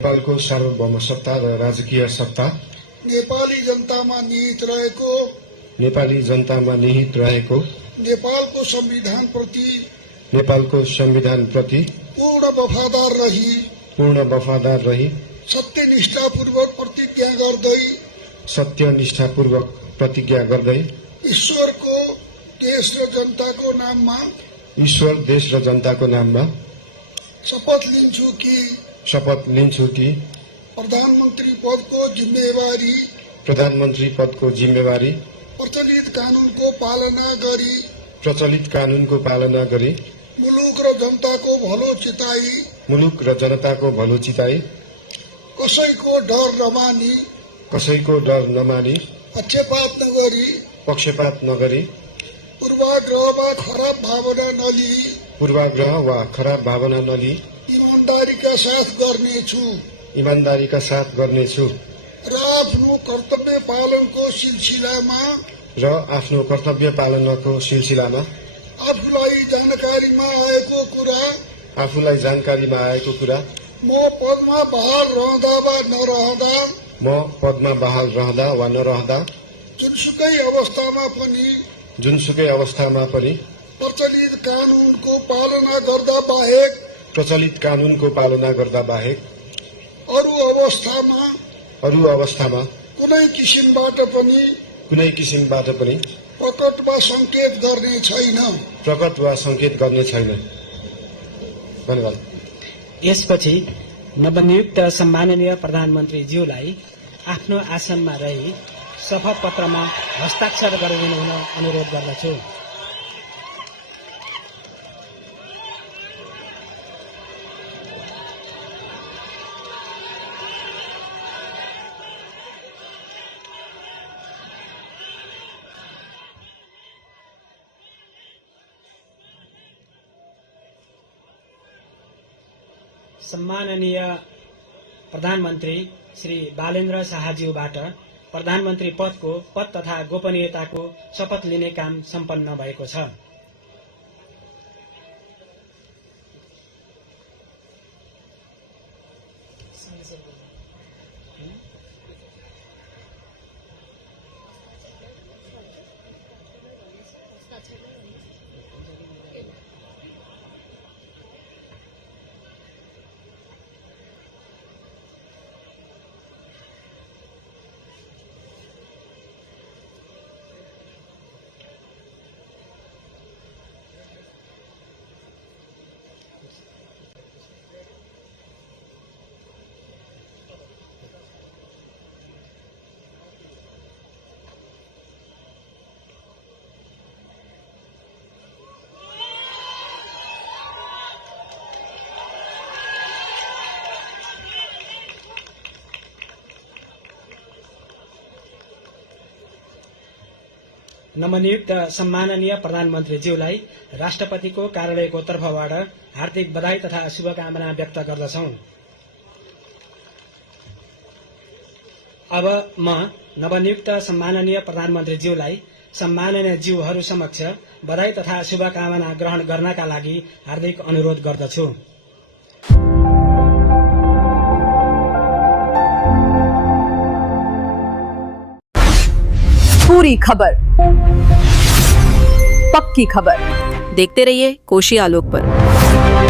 नेपालको सार्वभौम सत्ता र राजकीय सत्ता नेपाली जनतामा निहित रहेको नेपालको संविधानप्रति पूर्ण वफादार रही सत्यनिष्ठापूर्वक प्रतिज्ञा गर्दै ईश्वर, देश र जनताको नाममा शपथ लिन्छु कि प्रधानमन्त्री पदको जिम्मेवारी प्रचलित कानूनको पालना गरी मुलुक र जनताको भलो चिताई कसैको डर नमानी पक्षपात नगरी पूर्वाग्रह वा खराब भावना नलिई ईमानदारीका साथ गर्नेछु र आफ्नो कर्तव्य पालनको सिलसिलामा आफूलाई जानकारीमा आएको कुरा म पदमा बहाल रहँदा वा नरहँदा जुनसुकै अवस्थामा पनि प्रचलित कानूनको पालना गर्दा बाहेक अरू अवस्थामा कुनै किसिमबाट पनि प्रकट वा संकेत गर्ने छैन। धन्यवाद। यसपछि नवनियुक्त सम्माननीय प्रधानमन्त्रीज्यूलाई आफ्नो आसनमा रही शपथ पत्रमा हस्ताक्षर गरिदिनु हुन अनुरोध गर्दछु। सम्माननीय प्रधानमन्त्री श्री बालेन्द्र शाहज्यूबाट प्रधानमन्त्री पदको पद तथा गोपनीयताको शपथ लिने काम सम्पन्न भएको छ। नवनियुक्त सम्माननीय प्रधानमन्त्रीज्यूलाई राष्ट्रपतिको कार्यालयको तर्फबाट हार्दिक बधाई तथा शुभकामना व्यक्त गर्दछौं। अब म नवनियुक्त सम्माननीय प्रधानमन्त्रीज्यूलाई सम्माननीय ज्यूहरू समक्ष बधाई तथा शुभकामना ग्रहण गर्नका लागि हार्दिक अनुरोध गर्दछु। पूरी खबर, पक्की खबर देखते रहिए कोशी आलोक पर।